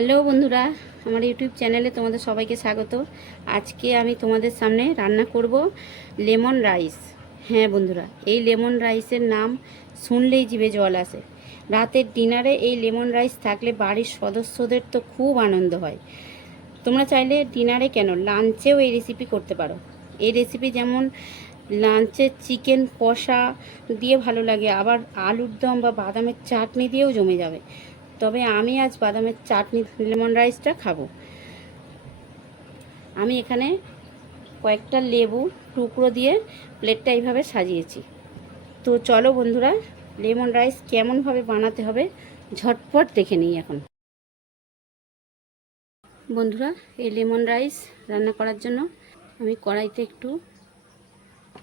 Hello বন্ধুরা, আমার YouTube চ্যানেলে তোমাদের সবাইকে স্বাগত। আজকে আমি তোমাদের সামনে রান্না করব লেমন রাইস। হ্যাঁ বন্ধুরা, এই লেমন রাইসের নাম শুনলেই জিভে জল আসে। রাতের ডিনারে এই লেমন রাইস থাকলে বাড়ির সদস্যদের তো খুব আনন্দ হয়। তোমরা চাইলে ডিনারে কেন, লাঞ্চেও এই রেসিপি করতে পারো। এই রেসিপি যেমন লাঞ্চে চিকেন কষা দিয়ে ভালো লাগে, আবার আলুর দম বা বাদামের চাটনি দিয়েও জমে যাবে। তবে আমি আজ বাদামের চাটনি লেমন রাইসটা খাবো। আমি এখানে কয়েকটা লেবু টুকরো দিয়ে প্লেটটা এইভাবে সাজিয়েছি। তো চলো বন্ধুরা, লেমন রাইস কেমনভাবে বানাতে হবে ঝটপট দেখে নিই এখন। বন্ধুরা, এই লেমন রাইস রান্না করার জন্য আমি কড়াইতে একটু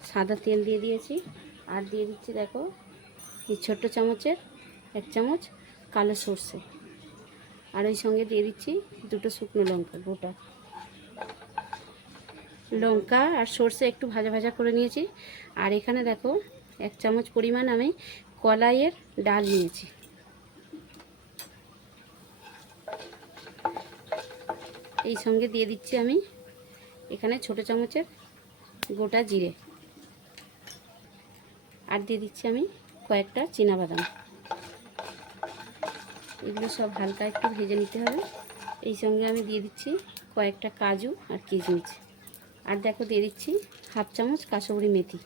সাদা তেল দিয়ে দিয়েছি, আর দিয়ে দিচ্ছি দেখো এই ছোট্ট চামচের 1 চামচ কালো সর্ষে, আর ওই সঙ্গে দিয়ে দিচ্ছি 2টো শুকনো লঙ্কা গোটা। লঙ্কা আর সর্ষে একটু ভাজা ভাজা করে নিয়েছি। আর এখানে দেখো 1 চামচ পরিমাণ আমি কলাইয়ের ডাল নিয়েছি। এই সঙ্গে দিয়ে দিচ্ছি আমি এখানে ছোট চামচের গোটা জিরে, আর দিয়ে দিচ্ছি আমি কয়েকটা চীনাবাদাম। এগুলো সব হালকা একটু ভেজে নিতে হবে। এই সঙ্গে আমি দিয়ে দিচ্ছি কয়েকটা কাজু আর কিশমিশ, আর দেখো দিয়ে দিচ্ছি 1/2 চামচ কাসুরি মেথি।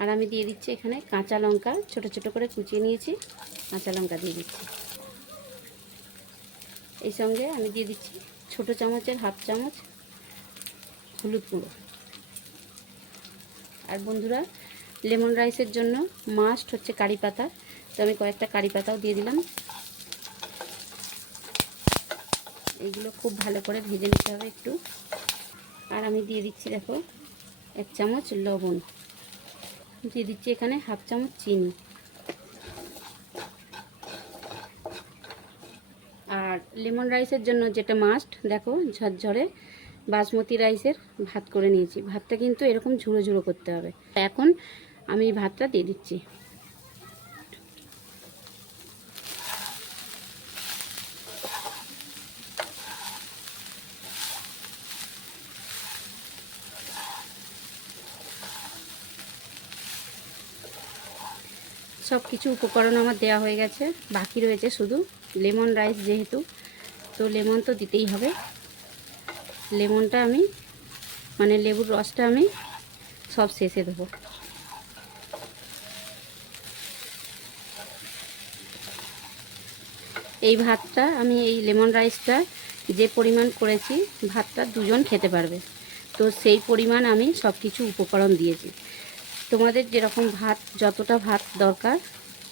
আর আমি দিয়ে দিচ্ছি এখানে কাঁচা লঙ্কা ছোট ছোট করে কুচিয়ে নিয়েছি, কাঁচা লঙ্কা দিয়ে দিচ্ছি। এই সঙ্গে আমি দিয়ে দিচ্ছি ছোট চামচের 1/2 চামচ হলুদ গুঁড়ো। আর বন্ধুরা, লেমন রাইসের জন্য মাস্ট হচ্ছে কারি পাতা, তো আমি কয়েকটা কারি পাতাও দিয়ে দিলাম। এইগুলো খুব ভালো করে ভেজে নিতে হবে একটু। আর আমি দিয়ে দিচ্ছি দেখো 1 চামচ লবণ, দিয়ে দিচ্ছি এখানে 1/2 চামচ চিনি। আর লেমন রাইসের জন্য যেটা মাস্ট দেখো, ঝরঝরে বাসমতি রাইসের ভাত করে নিয়েছি। ভাতটা কিন্তু এরকম ঝুড়ো ঝুড়ো করতে হবে। এখন আমি ভাতটা দিয়ে দিচ্ছি। সব কিছু উপকরণ আমার দেওয়া হয়ে গেছে, বাকি রয়েছে শুধু লেমন রাইস, যেহেতু তো লেমন তো দিতেই হবে। লেমনটা আমি মানে লেবুর রসটা আমি সব শেষে দেবো। এই ভাতটা আমি এই লেমন রাইসটা যে পরিমাণ করেছি, ভাতটা 2 জন খেতে পারবে, তো সেই পরিমাণ আমি সব কিছু উপকরণ দিয়েছি। তোমাদের যেরকম ভাত, যতটা ভাত দরকার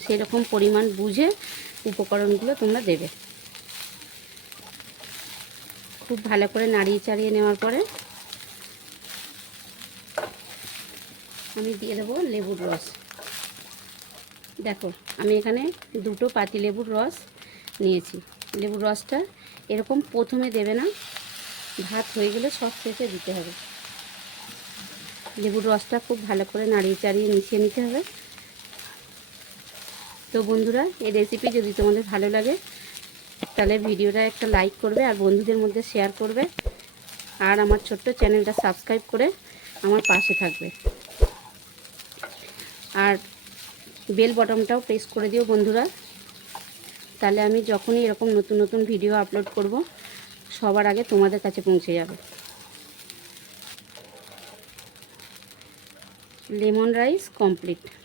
সেরকম পরিমাণ বুঝে উপকরণগুলো তোমরা দেবে। খুব ভালো করে নাড়িয়ে চাড়িয়ে নেওয়ার পরে আমি দিয়ে দেবো লেবুর রস। দেখো আমি এখানে 2টো পাতি লেবুর রস নিয়েছি। লেবুর রসটা এরকম প্রথমে দেবে না, ভাত হয়ে গেলে সব শেষে দিতে হবে। লেবুর রসটা খুব ভালো করে নাড়িয়ে চাড়িয়ে মিশিয়ে নিতে হবে। তো বন্ধুরা, এই রেসিপি যদি তোমাদের ভালো লাগে তাহলে ভিডিওটা একটা লাইক করবে, আর বন্ধুদের মধ্যে শেয়ার করবে, আর আমার ছোট্ট চ্যানেলটা সাবস্ক্রাইব করে আমার পাশে থাকবে। আর বেল বটনটাও প্রেস করে দিও বন্ধুরা, তাহলে আমি যখনই এরকম নতুন নতুন ভিডিও আপলোড করব সবার আগে তোমাদের কাছে পৌঁছে যাবে। Lemon rice complete.